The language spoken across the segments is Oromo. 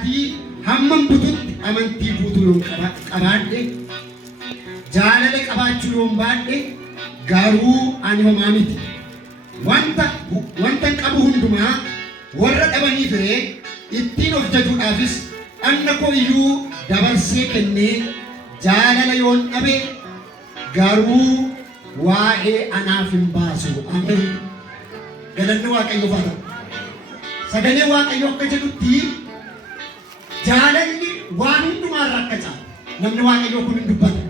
isaatii hammam bututti amantii buutuu yoon qabaadhe jaalala qabaachuu yoon baadhe garuu ani homaa miti. Wanta qabu hundumaa warra dhabanii fire ittiin of jajuudhaafis anna koo iyyuu dabarsee kennee jaalala yoon dhabe garuu waa'ee anaaf hin baasu. Ameen. Galanni Waaqayyoof haa ta'u. Sagalee Waaqayyoo akka jedhutti jaalalli waan hundumaarra akka caala. Namni Waaqayyoo kun hin dubbatu.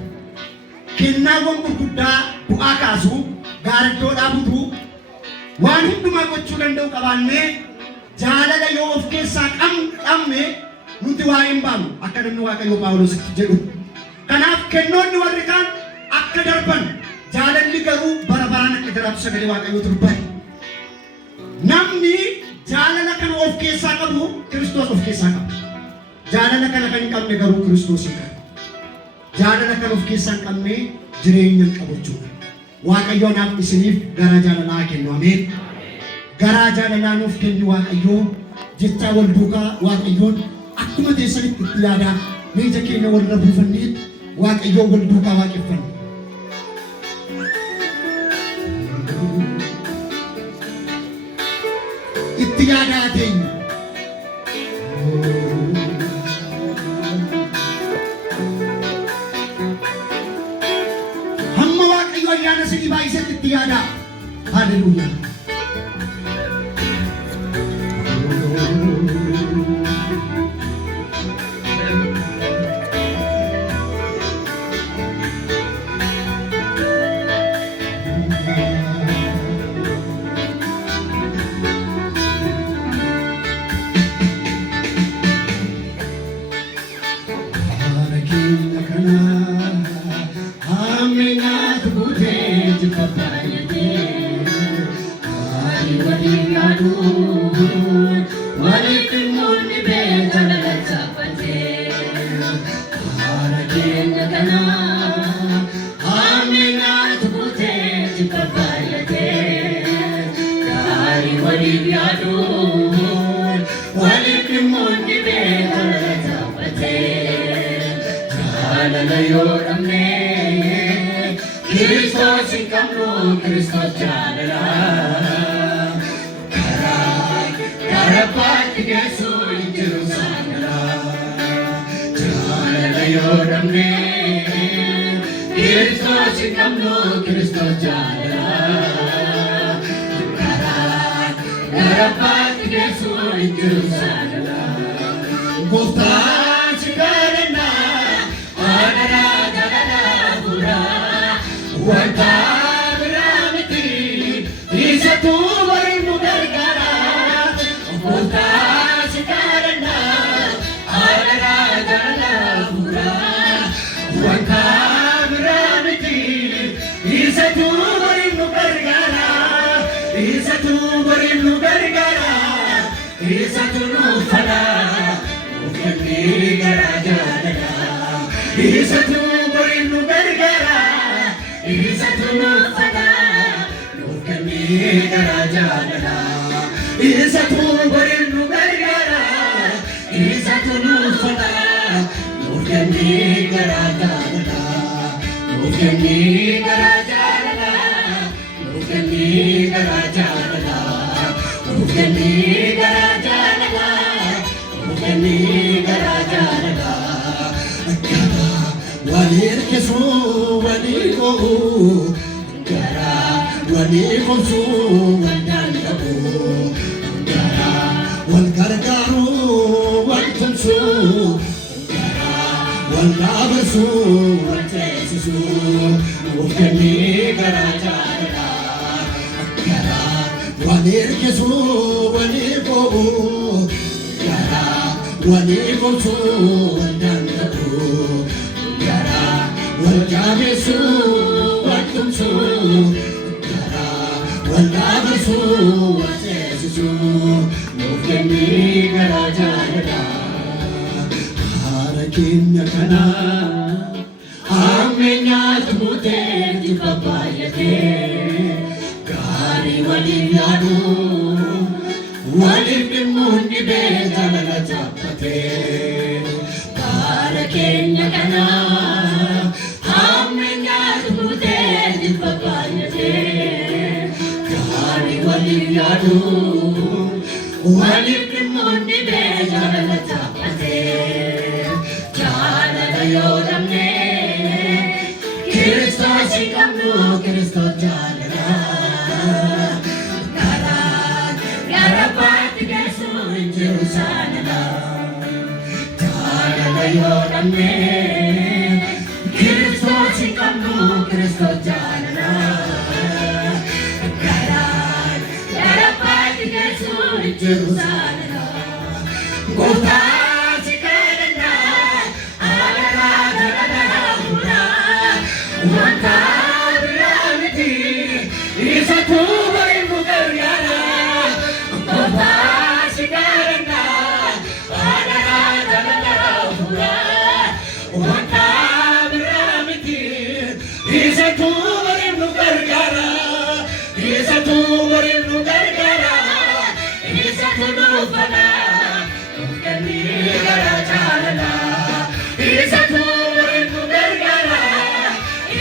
Kennaawwan gurguddaa bu'aa kaasu gaaraddoo dhaabutu waan hundumaa gochuu danda'u qabaannee jaalala yoo of keessaa qabne nuti waa hin baanu akka namni Waaqayyoo Phaawulos jedhu. Kanaaf kennoonni warri kaan akka darban jaalalli garuu bara baraan akka jiraatu sagalee Waaqayyoo dubbata. Namni jaalala kana of keessaa qabu Kiristoos of keessaa qaba. Jaalala kana kan hin qabne garuu Kiristoos hin qabu. Jaalala kana of keessaa hin qabne jireenya hin qabu jechuudha. Waaqayyoo naaf isiniif garaa jaalalaa kennu. Ameen. Garaa jaalalaa nuuf kennu Waaqayyoo jecha wal duukaa Waaqayyoon akkuma teessanitti itti yaadaa miija keenya walirra buufannee Waaqayyoo wal duukaa waaqeffanna. Itti yaadaa teenya. Hamma Waaqayyoo ayyaana isinii baay'isetti itti yaadaa. Haleluuyaa. Kristos in kamno, Kristos jaalala. Karapat Yesu injiru sangala. Jaalala yoramne. Kristos in kamno, Kristos jaalala. Karapat Yesu injiru sangala. Goftaan sikarena, anara jalala pura. Wanta beramiti, isa tu berimu gargara. Wanta sekarang ada dalam pura. Wanta beramiti, isa tu berimu gargara. Isa tu berimu gargara. Isa tu nufala, nufali garaja dada. Isa tu berimu gargara. Isa tu nufala, nufali garaja dada. Isa tu berimu gargara. Isa tu nufala, nufali garaja dada. Nufali garaja dada. Nufali garaja dada. Nufali garaja dada. Nufali garaja dada. Walir kesu waliko gara waliko su wandandabo gara wal gargaru wal tunsu gara wal labasu wal tesu wukani gara jara gara walir kesu waliko gara waliko su wandandabo Wajabesu watumsu gara walabesu watesu nufeni gara jara harakinya kana amenya tubute tipabayate gari waliyadu walibimuni be jalala chaapate bara keenya kana ammenya tumute dibbabaayate gari walif yaadu walif dhimmoonni bee jaalala chaapate jaalala yoo dhabne Kristos hiikamnu Kristos jaalala gara baatti geessu hin jiru jaalala jaalala yoo dhabne Kristos hiikamnu Kristos jaalala gara baatti geessu hin jiru jaalala gooftaa si kadhanna alaraa jaalala fuudha wanta biraa miti isa tuuba ilmu gargaara gooftaa si kadhanna alaraa jaalala fuudha wanta biraa miti isa tuuba ilmu gargaara isa tuuba ilmu gargaara isa tunuufana nuufkanni gara jaalala isa tuuba ilmu gargaara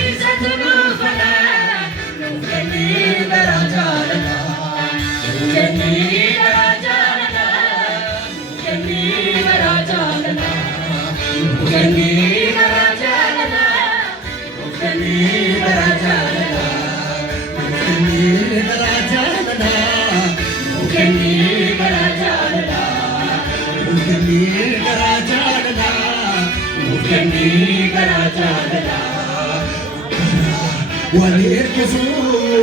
isa tunuufana nuufkanni gara jaalala nuufkanni gara jaalala nuufkanni gara jaalala nuufkanni gara jaalala nuufkanni gara jaalala nuufkanni gara jaalala nuufkanni gara jaalala nuufkanni gara jaalala nuufkanni gara jaalala walirkisu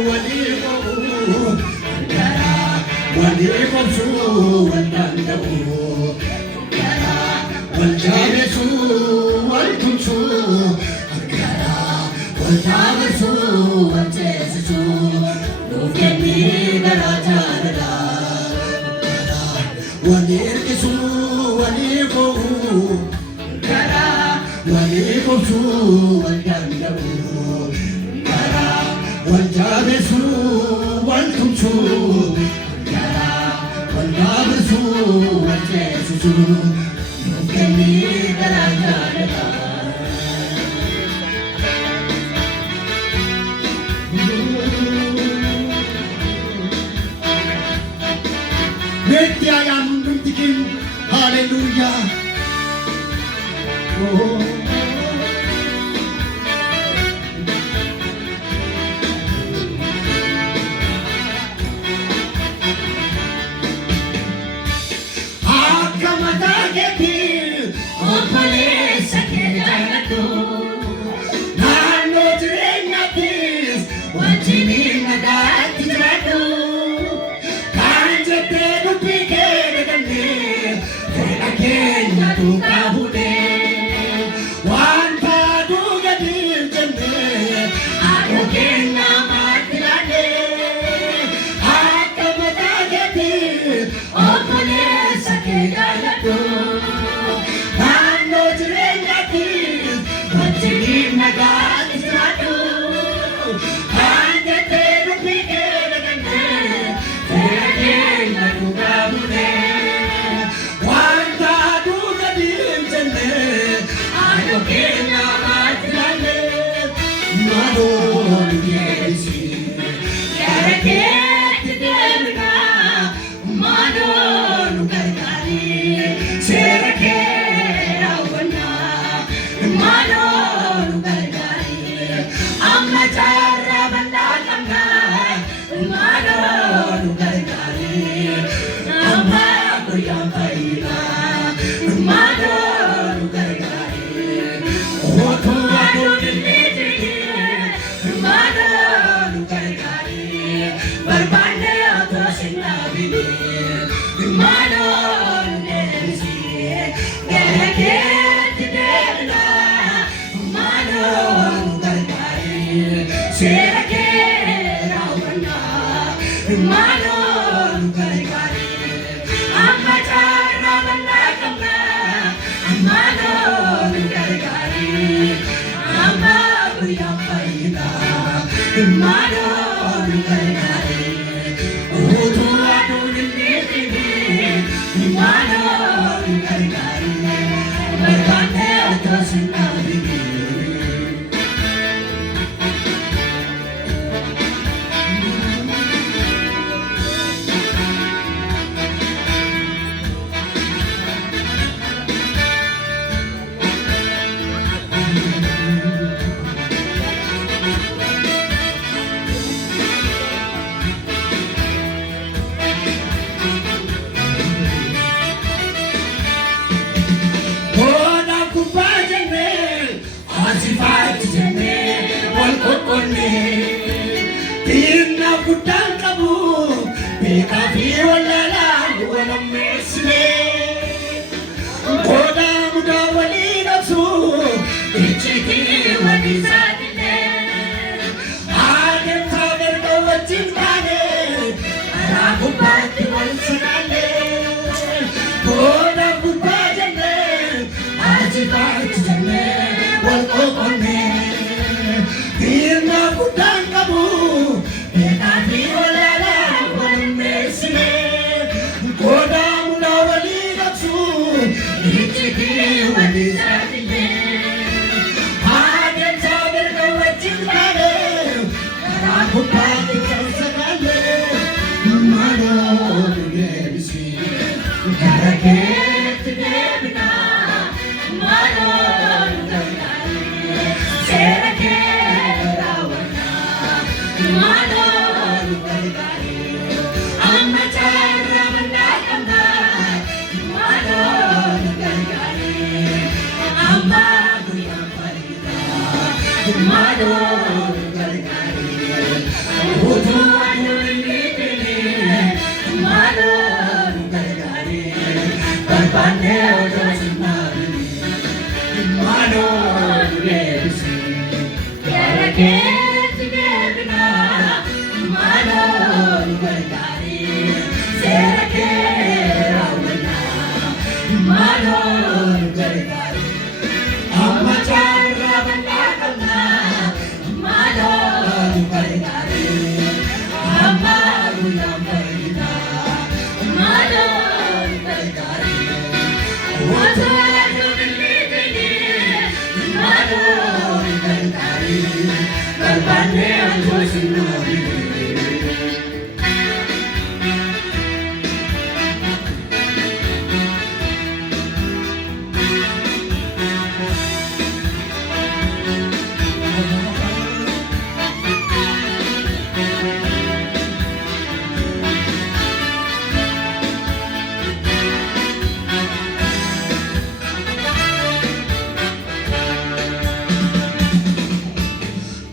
walirkuu gara walirkobsu waldanda'u gara waljaabesu waltumsu gara waltaabesu walteessisu nuufkanni gara jaalala gara walirkisu walirkuu gara walirkobsu waldanda'u gara waltaabesu waltumsu gara waltaabesu walteessisu nuufkanni gara jaalala Metti ayaan hundumti kin haleluuyaa akka mataa keetii obboleessa kee jaalladhu naannoo jireenyaattis wajjiniin nagaatti jiraadhu kan jettee dubbii kee dhagannee fedha keenya duukaa buunee wanta aduu gadi hin jennee aduu keenya maatti laannee akka mataa keetii obboleessa kee jaalladhu naannoo jireenyaattis wajjiniin nagaatti jiraadhu kan jettee dubbii kee dhagannee fedha keenya duukaa buunee wanta aduu gadi hin jennee aduu keenya maatti laannee maaloo nu geessi gara keetti deemna maaloo nu gargaari seera kee raawwanna maaloo nu gargaari amma jaarraa bal'aa qabna maaloo nu gargaari amma guyyaan fayyina maaloo nu gargaari otoo aduun hin miidhine maaloo nu gargaari barbaanne otoo sin dhaabine maaloo nu deebisi gara keetti deemna maaloo nu gargaari seera kee raawwanna maaloo nu gargaari amma Diina guddaan qabu beekaa fi wallaalaan walammeessine Goda mudaa walii dhabsu icciitii walii saaxile Adeemsaa erga wajjin baane karaa gubbaatti wal sagaalle Goda gubbaa jenne achitti jenne wal qoqonne Diina guddaan qabu beekaa fi wallaalaan walammeessine Goda mudaa walii dhabsu icciitii walii saaxile Adeemsaa erga wajjin baane karaa gubbaatti wal sagaalle Maaloo deebisi gara keetti deebina Maaloo gargaari seera kee raawwanna Maaloo gargaari amma jaarraa mannaa qabna Maaloo gargaari amma guyyaan fariida Maaloo gargaari utuu aduu hin dhiibine Maaloo gargaari barbaannee otoo sin dhaabine Maaloo deebisi gara keetti deebina Maaloo gargaari seera kee raawwanna Maaloo gargaari amma jaarraa mannaa qabna Maaloo gargaari amma guyyaan fariida Maaloo gargaari utuu aduu hin dhiibine Maaloo gargaari barbaannee otoo sin dhaabine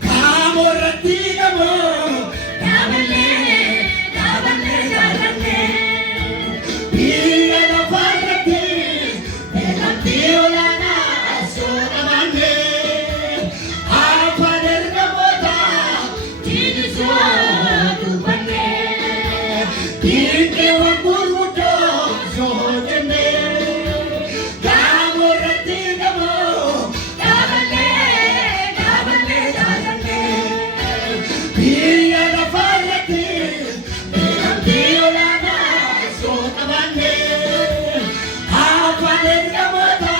Kaamorratti gamoo dhaaballee jaalladhee biyya lafaarratti beekamtii olaanaa osoo qabaannee afaan ergamoota tiinisoo dubbannee dinqiiwwan gurguddoo osoo hojjennee kaamorratti gamoo dhaaballee jaalladhee biyya lafaarratti beekamtii olaanaa osoo qabaannee afaan ergamoota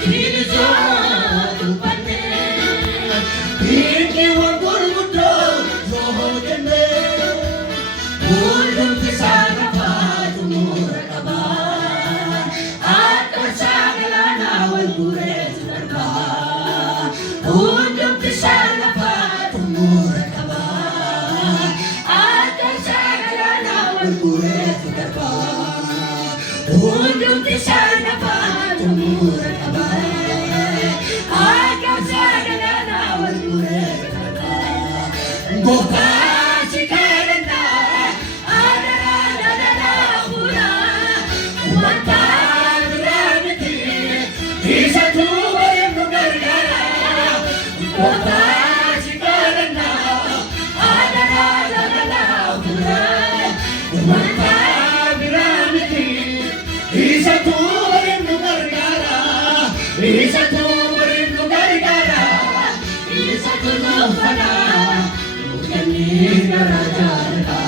tiinisoo dubbannee dinqiiwwan gurguddoo osoo hojjennee hundumti isaa lafaatu moora qaba akka saagalaanaa wal guureetu darba hundumti isaa lafaatu moora qaba akka saagalaanaa wal guureetu darba hundumti isaa lafaatu moora qaba akka saagalaanaa wal guureetu darba Gooftaa si kadhannaa adaraa fuudhaa wanta biraa miti isatu waliin nu gargaara Gooftaa si kadhannaa adaraa fuudhaa wanta biraa miti isatu waliin nu gargaara isatu waliin nu gargaara isatu nu fadhaa Nuuf gara jaalala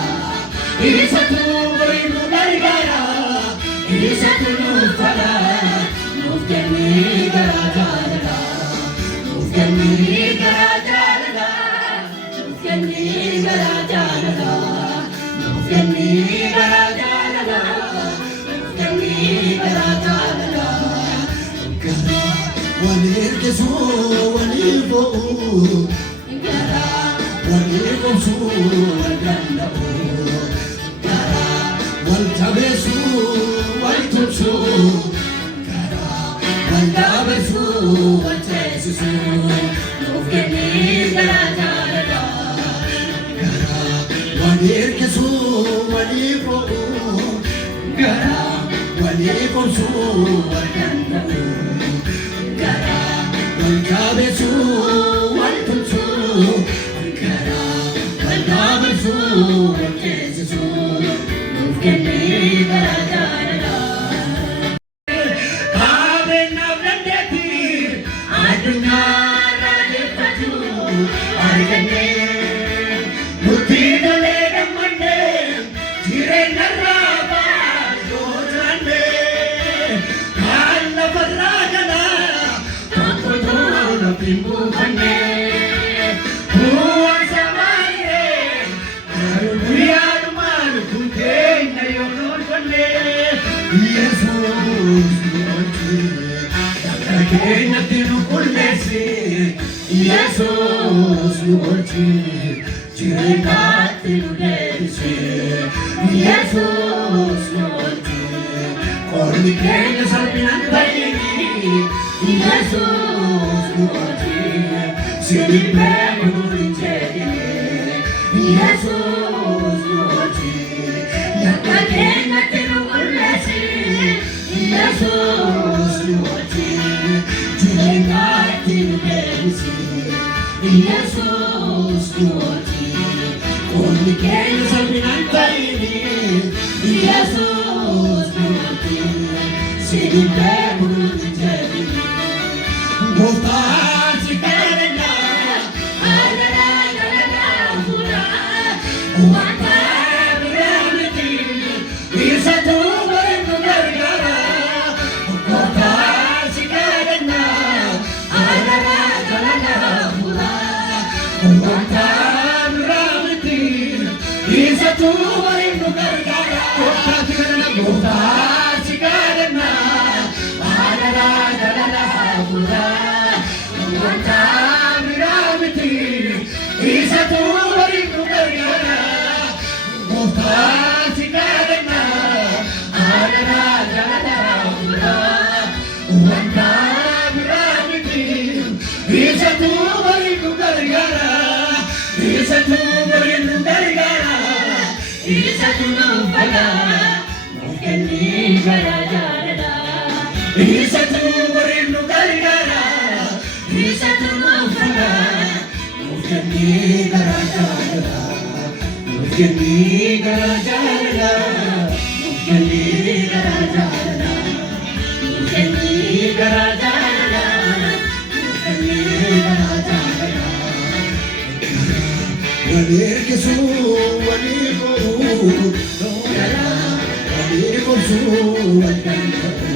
isatu waliin nu gargaara isatu nuuf fala nuuf kennee gara jaalala nuuf kennee gara jaalala nuuf kennee gara jaalala nuuf kennee gara jaalala nuuf kennee gara jaalala gara wal ergisuu waliif bo'uu gara waliif obsuu wal danda'uu gara wal jabeessuu wal tumsuu gara wal dhaabessuu wal ceesisuu nuuf kennee gara jaalala beekumsu wal danda'u garaa wal jaabeessu wal tumsu garaa wal dhaabalsu wal ceesisu nuuf kennee garaa jaalala. Qabeenyaaf dandeettii addunyaa raajeffatu argannee nutti galee gammannee jireenya irraa baay'oo jiraannee kan lafarraa kanaa tokkotuu nuuf hin buufannee bu'aan samaayee guyyaa dhumaan kun keenya yoo tolfannee Yesuus nu oolchee yakka keenyatti nu qulleesse Yesuus nu oolchee jireenyaatti nu deebise Yesuus nu oolchee qormi keenya salphinaan ta'ini Yesuus nu oolchee sidibbee nu hin jedhine Yesuus nu oolchee yakka keenyatti nu qulleesse Yesuus nu oolchee jireenyaatti nu deebise Yesuus nu oolchee qormi keenya salphinaan ta'ini Yesuus nu oolchee sidibbee nu hin jedhine Gooftaan si kadhannaa adaraa jaalalaa fuudhaa wanta biraa miti isatu nu gargaara Gooftaan si kadhannaa adaraa jaalalaa fuudhaa wanta biraa miti isatu nu gargaara Gooftaan si kadhannaa adaraa jaalalaa fuudhaa wanta biraa miti isatu nu gargaara Gooftaan si kadhannaa adaraa jaalalaa fuudhaa wanta biraa miti isatu nu gargaara isatu nu gargaara isatu nu fayyada nuuf kennee garaa jaalala isatu nu gargaara isatu nu fayyada nuuf kennee garaa jaalala nuuf kennee garaa jaalala nuuf kennee garaa jaalala nuuf kennee garaa jaalala nuuf kennee garaa jaalala wal ergisu walii godhuu garaa walii gorsuu wal danda'u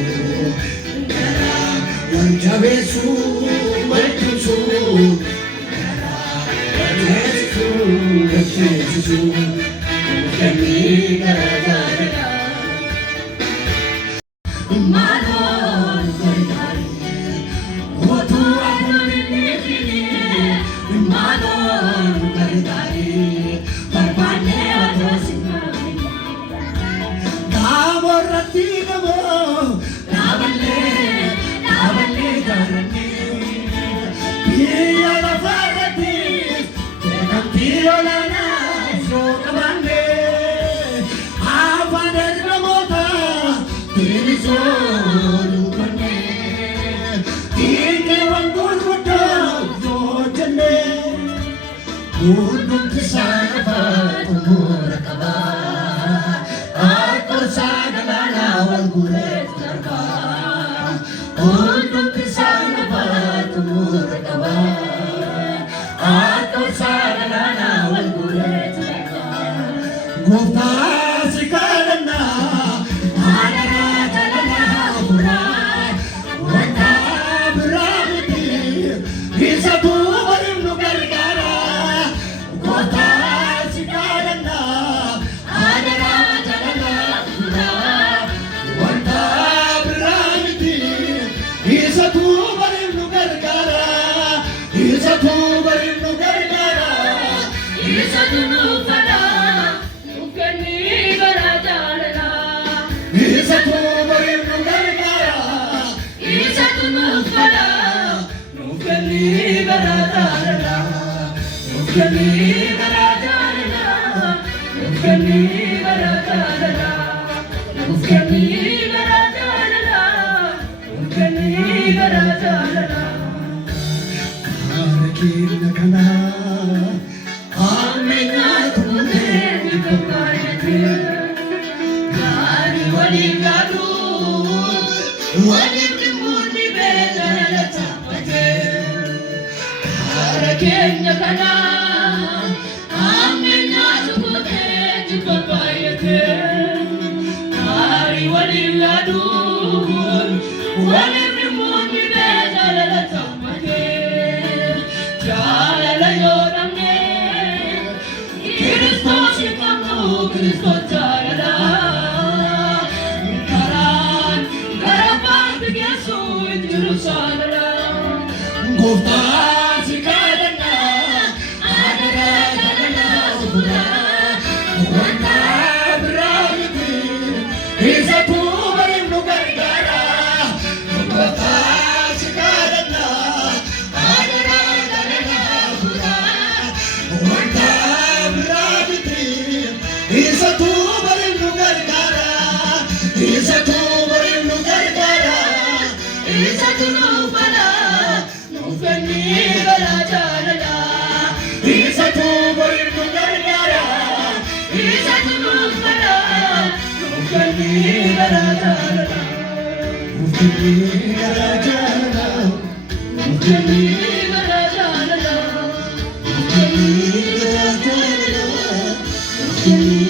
garaa wal jabeessu wal tumsuu garaa wal ceesisuu wal ceesisuu nuuf kennee garaa jaalala Maaloo gargaaree utuu aduun hin dhiifne maaloo gargaaree barbaannee otoo si maamne Daaborratti gamoo dhaaballee gaarrannee biyya lafaarratti beekamtii olaanaa yoo qabaannee afaan ergamootaa Tirisoonu kannee dhiigeewwan gurguddoo yoo jennee hundumti isaa xumura qabaa akkoosaa galaanaa wal guureetu darbaa hundumti isaa xumura qabaa akkoosaa galaanaa wal guureetu darbaa Gooftaan si kadhannaa adaraa jaalalaa fuudhaa wanta biraa miti isatu nu gargaara Gooftaan si kadhannaa adaraa jaalalaa fuudhaa wanta biraa miti isatu nu gargaara isatu nu gargaara isatu nu fayyada nuuf kennee keenya kana ammeenyaatu murtee baay'ate gaarii waliin gaadhu waliin dhimmuun dhibee jala taphate gara keenya kana ammeenyaatu murtee baay'ate gaarii waliin gaadhu waliin dhimmuun dhibee jala taphate jaalala yoo dhabne Kiristoos qabnu Kiristoos jaalala karaan gara baatti geessu jiru jaalala gooftaan si kadhanna adaraa jaalala fuudha wanta biraa miti isatu bariin nu gargaara gooftaan si kadhanna adaraa jaalala fuudha wanta biraa miti isatu bariin nu gargaara isatu bariin nu gargaara isatu nuuf bala nuuf kenni gara jaalala isatu bariin nu gargaara isatu nuuf bala nuuf kenni gara jaalala Mukti gara jaalala nuuf kenni gara jaalala nuuf kenni gara jaalala nuuf kenni